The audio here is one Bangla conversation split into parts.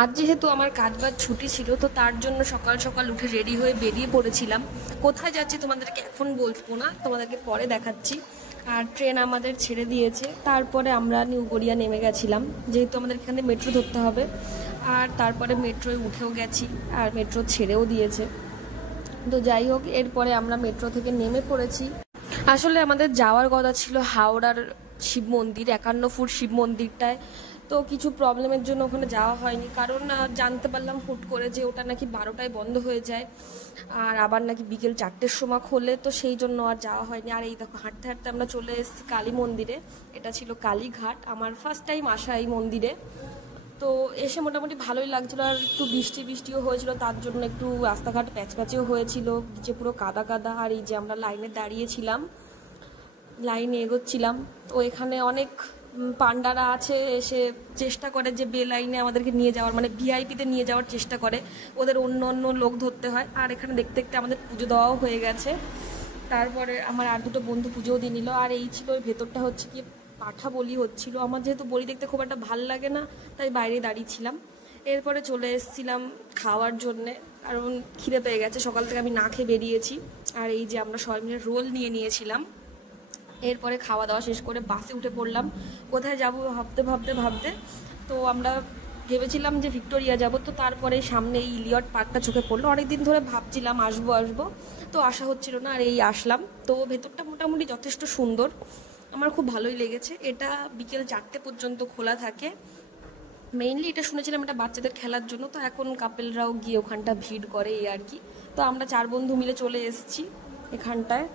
আজ যেহেতু আমার কাজবাজ ছুটি ছিল, তো তার জন্য সকাল সকাল উঠে রেডি হয়ে বেরিয়ে পড়েছিলাম। কোথায় যাচ্ছি তোমাদেরকে এখন বলবো না, তোমাদেরকে পরে দেখাচ্ছি। আর ট্রেন আমাদের ছেড়ে দিয়েছে, তারপরে আমরা নিউ গড়িয়া নেমে গেছিলাম, যেহেতু আমাদের এখান থেকে মেট্রো ধরতে হবে। আর তারপরে মেট্রোয় উঠেও গেছি, আর মেট্রো ছেড়েও দিয়েছে। তো যাই হোক, এরপরে আমরা মেট্রো থেকে নেমে পড়েছি। আসলে আমাদের যাওয়ার কথা ছিল হাওড়ার শিব মন্দির, 51 ফুট শিব মন্দিরটায়। তো কিছু প্রবলেমের জন্য ওখানে যাওয়া হয়নি, কারণ জানতে পারলাম হুট করে যে ওটা নাকি 12টায় বন্ধ হয়ে যায়, আর আবার নাকি বিকেল 4টের সময় খোলে। তো সেই জন্য আর যাওয়া হয়নি। আর এই দেখো, হাঁটতে হাঁটতে আমরা চলে এসেছি কালী মন্দিরে। এটা ছিল কালীঘাট, আমার ফার্স্ট টাইম আসা এই মন্দিরে। তো এসে মোটামুটি ভালোই লাগছিল। আর একটু বৃষ্টিও হয়েছিল, তার জন্য একটু রাস্তাঘাট প্যাচপ্যাচেও হয়েছিল, নিচে পুরো কাদা কাদা। আর এই যে আমরা লাইনে দাঁড়িয়েছিলাম, লাইনে এগোচ্ছিলাম, তো এখানে অনেক পান্ডারা আছে, এসে চেষ্টা করে যে বে লাইনে আমাদেরকে নিয়ে যাওয়ার, মানে ভিআইপিতে নিয়ে যাওয়ার চেষ্টা করে। ওদের অন্য অন্য লোক ধরতে হয়। আর এখানে দেখতে দেখতে আমাদের পুজো দেওয়াও হয়ে গেছে। তারপরে আমার আর দুটো বন্ধু পুজোও দিয়ে নিল। আর এই ছিল, ওই ভেতরটা হচ্ছে কি পাঠা বলি হচ্ছিল। আমার যেহেতু বলি দেখতে খুব একটা ভাল লাগে না, তাই বাইরে দাঁড়িয়েছিলাম। এরপরে চলে এসেছিলাম খাওয়ার জন্যে, কারণ খিদে পেয়ে গেছে, সকাল থেকে আমি না খেয়ে বেরিয়েছি। আর এই যে আমরা সবাই মিলে রোল নিয়েছিলাম। এরপরে খাওয়া দাওয়া শেষ করে বাসে উঠে পড়লাম। কোথায় যাব ভাবতে তো আমরা ভেবেছিলাম যে ভিক্টোরিয়া যাব। তো তারপরে সামনে এই ইলিয়ট পার্কটা চোখে পড়লো। অনেকদিন ধরে ভাবছিলাম আসবো, তো আসা হচ্ছিল না, আর এই আসলাম। তো ভেতরটা মোটামুটি যথেষ্ট সুন্দর, আমার খুব ভালোই লেগেছে। এটা বিকেল 4টে পর্যন্ত খোলা থাকে। মেইনলি এটা শুনেছিলাম এটা বাচ্চাদের খেলার জন্য, তো এখন কাপেলরাও গিয়ে ওখানটা ভিড় করে, এই আর কি। তো আমরা 4 বন্ধু মিলে চলে এসেছি এখানটায়।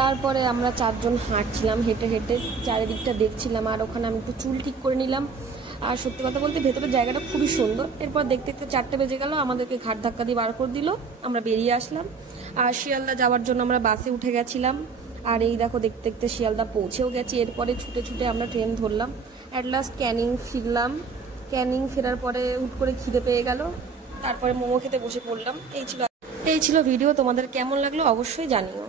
তারপরে আমরা 4 জন হাঁটছিলাম, হেঁটে হেঁটে চারিদিকটা দেখছিলাম। আর ওখানে আমি একটু চুল ঠিক করে নিলাম। আর সত্যি কথা বলতে ভেতরের জায়গাটা খুবই সুন্দর। এরপর দেখতে দেখতে 4টে বেজে গেল, আমাদেরকে ঘাট ধাক্কা দিয়ে বার করে দিল, আমরা বেরিয়ে আসলাম। আর শিয়ালদা যাওয়ার জন্য আমরা বাসে উঠে গেছিলাম। আর এই দেখো, দেখতে দেখতে শিয়ালদা পৌঁছেও গেছি। এরপরে ছুটে ছুটে আমরা ট্রেন ধরলাম। অ্যাট লাস্ট ক্যানিং ফিরলাম। ক্যানিং ফেরার পরে হুট করে খিদে পেয়ে গেল, তারপরে মোমো খেতে বসে পড়লাম। এই ছিল ভিডিও। তোমাদের কেমন লাগলো অবশ্যই জানিও।